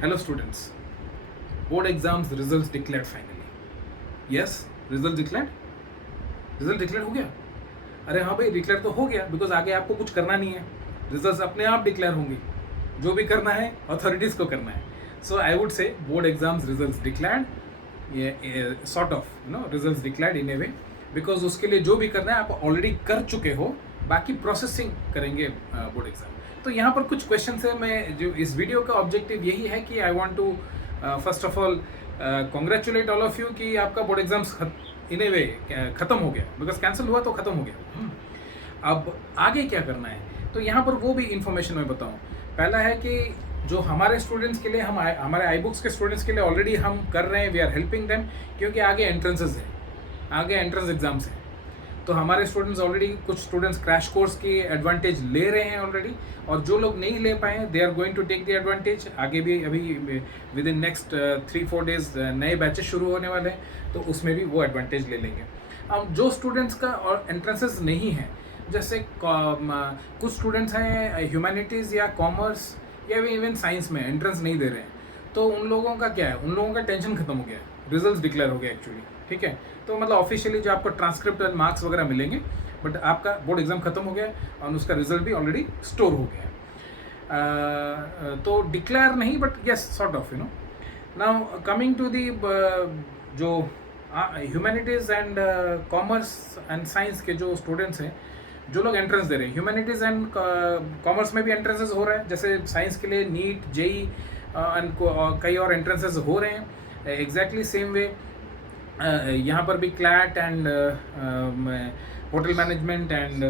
Hello students, board exams results declared finally. Yes, result declared. Result declare हो गया? अरे हाँ भाई, डिक्लेयर तो हो गया बिकॉज आगे आपको कुछ करना नहीं है. रिजल्ट्स अपने आप डिक्लेयर होंगे. जो भी करना है अथॉरिटीज को करना है. So I would say board exams results declared, sort of results declared in a way, because उसके लिए जो भी करना है आप ऑलरेडी कर चुके हो. बाकी प्रोसेसिंग करेंगे बोर्ड एग्जाम. तो यहाँ पर कुछ क्वेश्चन है. मैं जो इस वीडियो का ऑब्जेक्टिव यही है कि I want to first of all congratulate all of you कि आपका बोर्ड एग्जाम्स इन ए वे ख़त्म हो गया. बिकॉज कैंसिल हुआ तो ख़त्म हो गया. अब आगे क्या करना है, तो यहाँ पर वो भी इंफॉर्मेशन मैं बताऊँ. पहला है कि जो हमारे स्टूडेंट्स के लिए, हमारे आई बुक्स के स्टूडेंट्स के लिए ऑलरेडी हम कर रहे हैं, वी आर हेल्पिंग देम, क्योंकि आगे एंट्रेंसेस है, आगे एंट्रेंस एग्जाम्स हैं. तो हमारे स्टूडेंट्स ऑलरेडी, कुछ स्टूडेंट्स क्रैश कोर्स की एडवांटेज ले रहे हैं ऑलरेडी, और जो लोग नहीं ले पाए they are going to take the advantage. आगे भी अभी विद इन नेक्स्ट 3-4 डेज नए बैचेस शुरू होने वाले हैं, तो उसमें भी वो एडवांटेज ले लेंगे. अब जो स्टूडेंट्स का और एंट्रेंसेस नहीं है, जैसे कुछ स्टूडेंट्स हैं ह्यूमैनिटीज़ या कॉमर्स या इवन साइंस में एंट्रेंस नहीं दे रहे हैं, तो उन लोगों का क्या है, उन लोगों का टेंशन खत्म हो गया है. रिजल्ट्स डिक्लेयर हो गए एक्चुअली. ठीक है, तो मतलब ऑफिशियली जो आपको ट्रांसक्रिप्ट और मार्क्स वगैरह मिलेंगे, बट आपका बोर्ड एग्जाम खत्म हो गया और उसका रिजल्ट भी ऑलरेडी स्टोर हो गया. तो डिक्लेयर नहीं, but yes sort of now coming to the जो humanities and commerce and science के जो स्टूडेंट्स हैं, जो लोग एंट्रेंस दे रहे हैं, ह्यूमैनिटीज़ एंड कॉमर्स में भी एंट्रेंसेस हो रहा है. जैसे साइंस के लिए नीट, जेई एंड कई और एंट्रेंसेस हो रहे हैं. एग्जैक्टली सेम वे यहाँ पर भी CLAT and hotel management and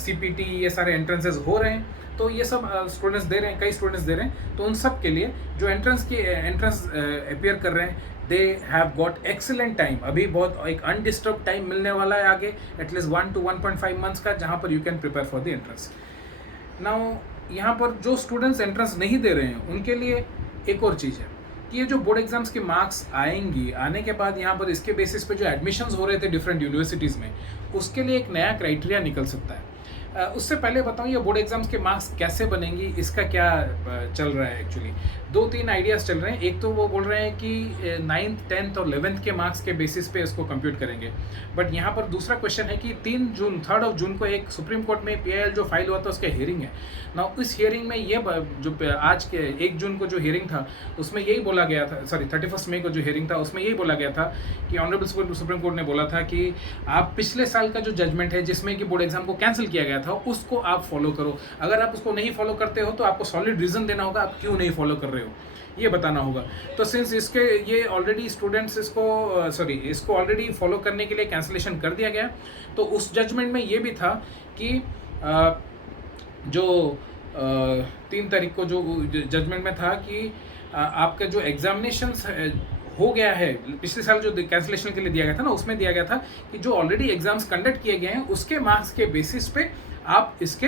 CPT, ये सारे एंट्रेंसेस हो रहे हैं. तो ये सब स्टूडेंट्स दे रहे हैं, कई स्टूडेंट्स दे रहे हैं. तो उन सब के लिए जो एंट्रेंस अपीयर कर रहे हैं, they have got excellent time. अभी बहुत एक अनडिस्टर्ब टाइम मिलने वाला है आगे, एटलीस्ट 1 to 1.5 मंथ्स का, जहाँ पर you can prepare for the entrance. Now यहाँ पर जो स्टूडेंट्स एंट्रेंस नहीं दे रहे हैं, उनके लिए एक और चीज़ है कि ये जो बोर्ड एग्जाम्स के मार्क्स आएंगी, आने के बाद यहाँ पर इसके बेसिस पे जो एडमिशन्स हो रहे थे डिफरेंट यूनिवर्सिटीज़ में, उसके लिए एक नया क्राइटेरिया निकल सकता है. उससे पहले बताऊँ ये बोर्ड एग्जाम्स के मार्क्स कैसे बनेंगी, इसका क्या चल रहा है. एक्चुअली 2-3 आइडियाज़ चल रहे हैं. एक तो वो बोल रहे हैं कि 9th, 10th और 11th के मार्क्स के बेसिस पे इसको कंप्यूट करेंगे. बट यहाँ पर दूसरा क्वेश्चन है कि 3 जून को एक सुप्रीम कोर्ट में PIL जो फाइल हुआ था उसका हियरिंग है ना. इस हियरिंग में ये जो आज के 1 जून को जो हियरिंग था, उसमें यही बोला गया था, सॉरी 31 मई को जो हियरिंग था, उसमें यही बोला गया था कि ऑनरेबल सुप्रीम कोर्ट ने बोला था कि आप पिछले साल का जो जजमेंट है जिसमें कि बोर्ड एग्जाम को कैंसिल किया गया था, उसको आप फॉलो करो. अगर आप उसको नहीं फॉलो करते हो तो आपको सॉलिड रीजन देना होगा आप क्यों नहीं फॉलो कर रहे हो, ये बताना होगा. तो सिंस इसके ये ऑलरेडी स्टूडेंट्स इसको ऑलरेडी फॉलो करने के लिए कैंसिलेशन कर दिया गया, तो उस जजमेंट में ये भी था कि जो 3 तारीख को जो जजमेंट में था कि आपका जो एग्जामिनेशंस हो गया है, पिछले साल जो कैंसिलेशन के लिए दिया गया था ना, उसमें दिया गया था कि जो ऑलरेडी एग्जाम्स कंडक्ट किए गए हैं उसके मार्क्स के बेसिस पे आप इसके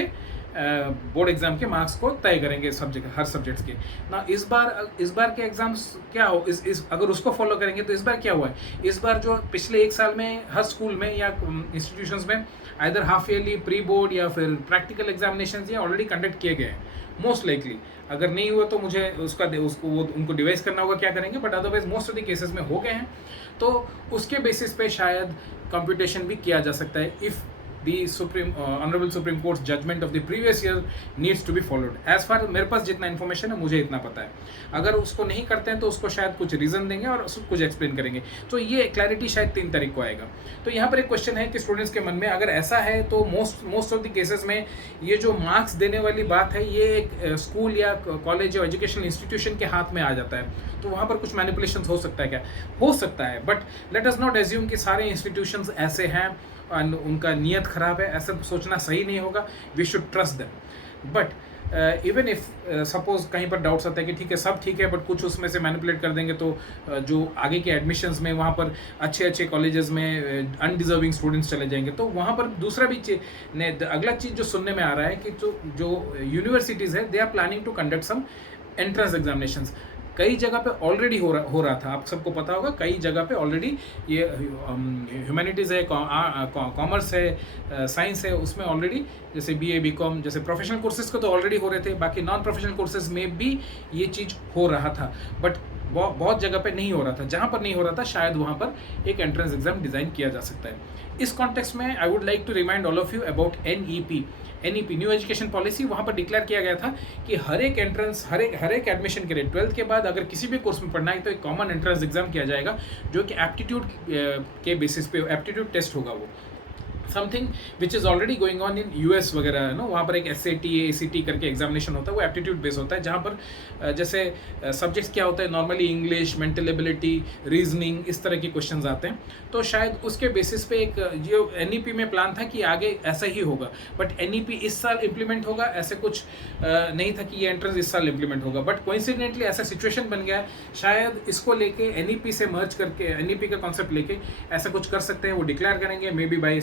बोर्ड एग्जाम के मार्क्स को तय करेंगे हर सब्जेक्ट्स के ना. इस बार के एग्जाम्स क्या हो, अगर उसको फॉलो करेंगे तो इस बार क्या हुआ है, इस बार जो पिछले 1 साल में हर स्कूल में या इंस्टीट्यूशंस में either half yearly, pre board या फिर प्रैक्टिकल एग्जामिनेशन ये ऑलरेडी कंडक्ट किए गए हैं. मोस्ट लाइकली अगर नहीं हुआ तो मुझे उनको डिवाइस करना होगा क्या करेंगे, but otherwise most of the cases में हो गए हैं. तो उसके बेसिस पे शायद कंप्यूटेशन भी किया जा सकता है if the Honorable Supreme Court's judgment of the previous year needs to be followed. As far मेरे पास जितना इन्फॉर्मेशन है मुझे इतना पता है. अगर उसको नहीं करते हैं तो उसको शायद कुछ रीज़न देंगे और कुछ एक्सप्लेन करेंगे. तो ये क्लैरिटी शायद 3 तारीख को आएगा. तो यहाँ पर एक क्वेश्चन है कि स्टूडेंट्स के मन में, अगर ऐसा है तो मोस्ट ऑफ द केसेस में ये जो मार्क्स देने वाली बात है, ये एक स्कूल या कॉलेज या एजुकेशनल इंस्टीट्यूशन के हाथ में आ जाता है. तो वहाँ पर कुछ मैनिपुलेशन हो सकता है, क्या हो सकता है, but let us not assume कि सारे इंस्टीट्यूशंस ऐसे हैं और उनका नीयत ख़राब है. ऐसा सोचना सही नहीं होगा. We should trust them. But even if suppose कहीं पर डाउट्स आता है कि ठीक है सब ठीक है, बट कुछ उसमें से मैनिपुलेट कर देंगे, तो जो आगे के एडमिशन्स में वहाँ पर अच्छे कॉलेजेस में अनडिजर्विंग स्टूडेंट्स चले जाएंगे. तो वहाँ पर दूसरा भी अगला चीज़ जो सुनने में आ रहा है कि जो यूनिवर्सिटीज़ है, they are planning to conduct some entrance examinations. कई जगह पे ऑलरेडी हो रहा था, आप सबको पता होगा, कई जगह पे ऑलरेडी ये ह्यूमैनिटीज़ है, कॉमर्स है, साइंस है, उसमें ऑलरेडी जैसे BA BCom जैसे प्रोफेशनल कोर्सेज को तो ऑलरेडी हो रहे थे, बाकी नॉन प्रोफेशनल कोर्सेज में भी ये चीज़ हो रहा था, बट बहुत जगह पे नहीं हो रहा था। जहाँ पर नहीं हो रहा था शायद वहाँ पर एक एंट्रेंस एग्जाम डिज़ाइन किया जा सकता है। इस कॉन्टेक्स्ट में I would like to remind all of you about NEP new education policy. वहाँ पर डिक्लेयर किया गया था कि हर एक एंट्रेंस, हर एक एडमिशन के लिए 12th के बाद अगर किसी भी कोर्स में पढ़ना है तो एक कॉमन एंट्रेंस एग्जाम किया जाएगा, जो कि एप्टीट्यूड के बेसिस पे एप्टीट्यूड टेस्ट होगा। वो something which is already going on in US वगैरह है ना, वहाँ पर एक SAT ACT करके एग्जामिनेशन होता है, वो एप्टीट्यूड बेस होता है, जहाँ पर जैसे सब्जेक्ट्स क्या होते हैं normally, English, mental ability, reasoning, इस तरह के क्वेश्चंस आते हैं। तो शायद उसके बेसिस पे एक जो NEP में प्लान था कि आगे ऐसा ही होगा, बट NEP इस साल इम्प्लीमेंट होगा, ऐसे कुछ नहीं था कि ये एंट्रेंस इस साल इम्प्लीमेंट होगा, बट कोइंसिडेंटली ऐसा सिचुएशन बन गया, शायद इसको लेके NEP से मर्ज करके NEP का कॉन्सेप्ट लेके ऐसा कुछ कर सकते हैं। वो डिक्लेयर करेंगे मे बी बाई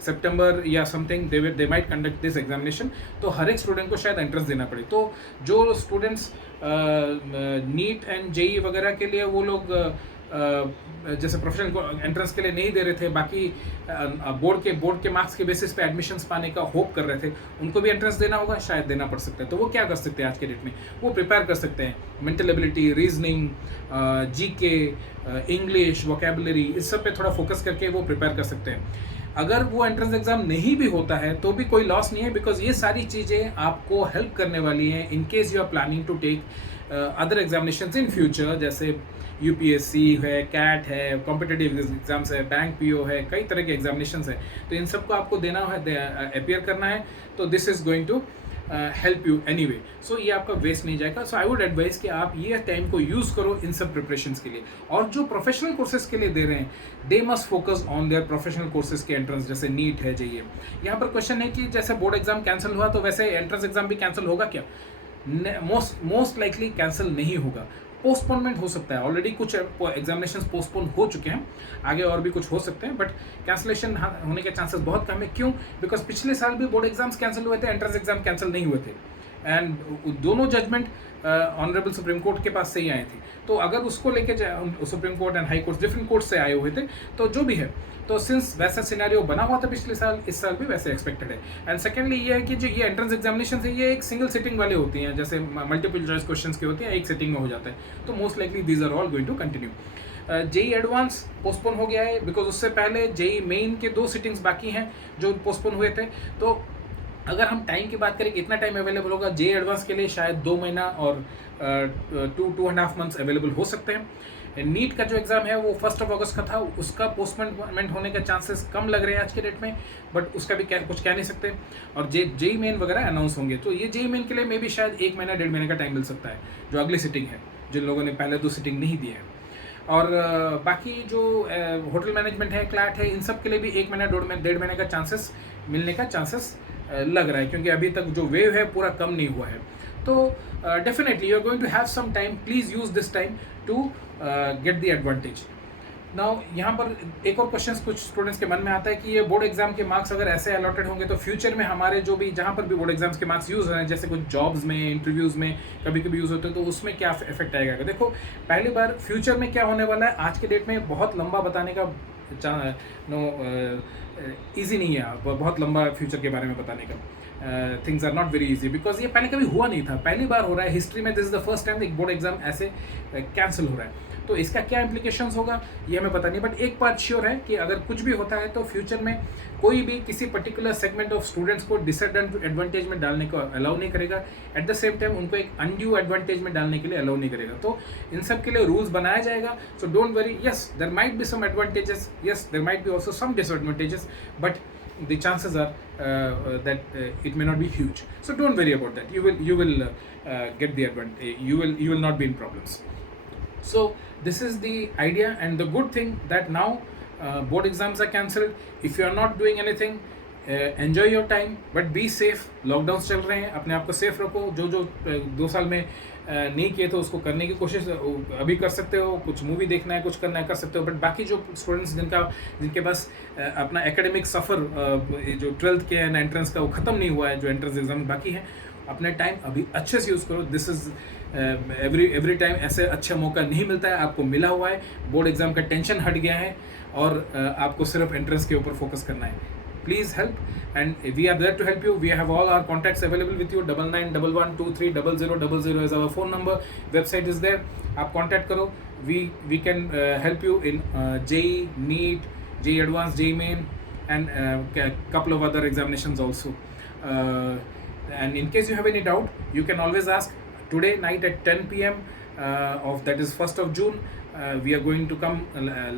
सितंबर या something, they might conduct this examination, तो हर एक स्टूडेंट को शायद एंट्रेंस देना पड़े। तो जो स्टूडेंट्स नीट एंड JEE वगैरह के लिए वो लोग जैसे प्रोफेशनल एंट्रेंस के लिए नहीं दे रहे थे, बाकी बोर्ड के मार्क्स के बेसिस पे एडमिशन्स पाने का होप कर रहे थे, उनको भी एंट्रेंस देना होगा, शायद देना पड़ सकता है। तो वो क्या कर सकते हैं आज के डेट में, वो प्रिपेयर कर सकते हैं mental ability, reasoning, GK, English, vocabulary, इस सब पे थोड़ा फोकस करके वो प्रिपेयर कर सकते हैं। अगर वो एंट्रेंस एग्जाम नहीं भी होता है तो भी कोई लॉस नहीं है, बिकॉज ये सारी चीज़ें आपको हेल्प करने वाली हैं in case you are planning to take other examinations in future, जैसे UPSC है, CAT है, कॉम्पिटिटिव एग्जाम्स है, बैंक PO है, कई तरह के एग्जामिनेशंस है, तो इन सबको आपको देना है, अपियर करना है, तो this is going to help you anyway. So ये आपका वेस्ट नहीं जाएगा। सो आई वुड एडवाइस कि आप ये टाइम को यूज़ करो इन सब प्रिपरेशंस के लिए। और जो प्रोफेशनल कोर्सेज के लिए दे रहे हैं, they must focus on their professional courses के एंट्रेंस, जैसे नीट है, JEE। यहाँ पर क्वेश्चन है कि जैसे बोर्ड एग्जाम कैंसिल हुआ तो वैसे एंट्रेंस एग्जाम भी कैंसिल होगा क्या? मोस्ट लाइकली कैंसिल नहीं होगा, पोस्टपोनमेंट हो सकता है। ऑलरेडी कुछ एग्जामिनेशन पोस्टपोन हो चुके हैं, आगे और भी कुछ हो सकते हैं, बट कैंसिलेशन होने के चांसेस बहुत कम है। क्यों? बिकॉज पिछले साल भी बोर्ड एग्जाम्स कैंसिल हुए थे, एंट्रेंस एग्जाम कैंसिल नहीं हुए थे, एंड दोनों जजमेंट ऑनरेबल सुप्रीम कोर्ट के पास से ही आए थे। तो अगर उसको लेके supreme court and high court different court से आए हुए थे, तो जो भी है, तो सिंस वैसा सिनेरियो बना हुआ था पिछले साल, इस साल भी वैसे एक्सपेक्टेड है। एंड सेकेंडली ये है कि जो ये एंट्रेंस एग्जामिनेशन है, ये एक सिंगल सिटिंग वाले होती हैं, जैसे मल्टीपल चॉइस क्वेश्चंस के होते हैं, एक सिटिंग में हो जाता है, तो most likely these are all going to continue. JEE advance postpone हो गया है, बिकॉज उससे पहले JEE मेन के 2 सिटिंग्स बाकी हैं जो पोस्टपोन हुए थे। तो अगर हम टाइम की बात करें कि इतना टाइम अवेलेबल होगा, JEE एडवांस के लिए शायद 2 महीना और 2.5 मंथ्स अवेलेबल हो सकते हैं। नीट का जो एग्ज़ाम है वो 1 अगस्त का था, उसका पोस्टपोनमेंट होने के चांसेस कम लग रहे हैं आज के डेट में, बट उसका भी कुछ कह नहीं सकते। और JEE मेन वगैरह अनाउंस होंगे, तो ये JEE मेन के लिए मे भी शायद 1 महीना 1.5 महीने का टाइम मिल सकता है, जो अगली सिटिंग है, जिन लोगों ने पहले 2 सिटिंग नहीं दी है। और बाकी जो होटल मैनेजमेंट है, क्लैट है, इन सब के लिए भी 1 महीना 1.5 महीने का चांसेस मिलने का चांसेस लग रहा है, क्योंकि अभी तक जो वेव है पूरा कम नहीं हुआ है। तो definitely you are going to have some time, please use this time to get the advantage. Now यहाँ पर एक और क्वेश्चन कुछ स्टूडेंट्स के मन में आता है कि ये बोर्ड एग्जाम के मार्क्स अगर ऐसे अलॉटेड होंगे तो फ्यूचर में हमारे जो भी जहाँ पर भी बोर्ड एग्जाम्स के मार्क्स यूज़ हो रहे हैं, जैसे कुछ जॉब्स में, इंटरव्यूज़ में कभी कभी यूज़ होते हैं, तो उसमें क्या इफेक्ट आएगा? देखो, पहली बार फ्यूचर में क्या होने वाला है, आज के डेट में बहुत लंबा बताने का ईजी नहीं है, बहुत लंबा फ्यूचर के बारे में बताने का। Things are not very easy, because ये पहले कभी हुआ नहीं था, पहली बार हो रहा है हिस्ट्री में, this is the first time एक बोर्ड एग्जाम ऐसे कैंसिल हो रहा है। तो इसका क्या इम्प्लीकेशंस होगा ये हमें पता नहीं, बट एक बात श्योर है कि अगर कुछ भी होता है तो फ्यूचर में कोई भी किसी पर्टिकुलर सेगमेंट ऑफ स्टूडेंट्स को डिसएडवांटेज में डालने को अलाउ नहीं करेगा, एट द सेम टाइम उनको एक अनड्यू एडवांटेज में डालने के लिए अलाउ नहीं करेगा। तो इन सब के लिए रूल्स बनाया जाएगा, so don't worry. Yes, there might be some advantages, yes there might be also some disadvantages, but the chances are that it may not be huge, so don't worry about that. You will get the advantage, you will not be in problems. So this is the idea, and the good thing that now board exams are cancelled. If you are not doing anything, enjoy your time, but be safe. Lockdown चल रहे हैं, अपने आप को safe रखो। जो 2 साल में नहीं किए तो उसको करने की कोशिश अभी कर सकते हो, कुछ मूवी देखना है, कुछ करना है, कर सकते हो। बट बाकी जो स्टूडेंट्स जिनके पास अपना एकेडमिक सफ़र जो 12th के एंट्रेंस का वो ख़त्म नहीं हुआ है, जो एंट्रेंस एग्जाम बाकी है, अपने टाइम अभी अच्छे से यूज़ करो. दिस इज़ एवरी टाइम ऐसे अच्छा मौका नहीं मिलता है, आपको मिला हुआ है. बोर्ड एग्जाम का टेंशन हट गया है और आपको सिर्फ एंट्रेंस के ऊपर फोकस करना है. Please help, and we are there to help you. We have all our contacts available with you. 9911230000 is our phone number. Website is there. आप contact करो. We can help you in JEE, NEET, JEE Advanced, JEE Main, and couple of other examinations also. And in case you have any doubt, you can always ask. Today night at 10 p.m. Of that is 1st of June. We are going to come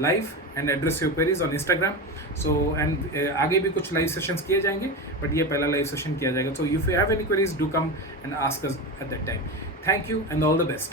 live and address your queries on Instagram. So and आगे भी कुछ live sessions किए जाएंगे, but ये पहला live session किया जाएगा. So if you have any queries, do come and ask us at that time. Thank you and all the best.